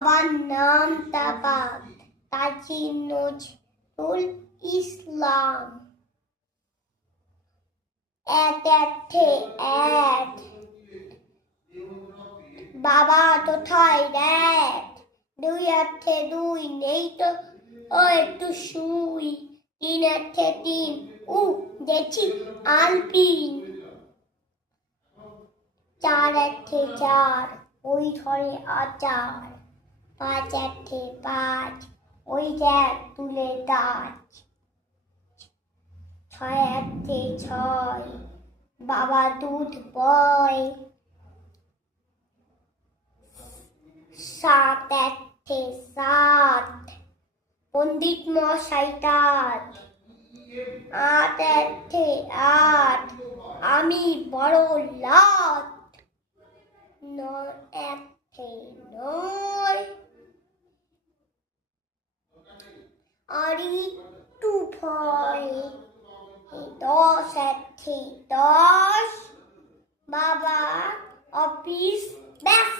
বাবার নাম তাবাক কাজী নজরুল ইসলাম। এক একে এক, বাবা কোথায় দেখ, দুই একে দুই, নেই তো ও একটু শুই, তিন একে তিন, দেখছি আলপিন, চার একে চার, ওই ঘরে আচার, পাঁচ একে পাঁচ, ওই দেখ তুলে গাছ, ছয় একে ছয়, বাবা দুধ বয়, সাত একে সাত, পণ্ডিত মশাই তাত, আট একে আট, আমি বড় লাট, নয় একে নয়, আর একটু ভয়, দশ একে দশ, বাবা অফিস ব্যাস।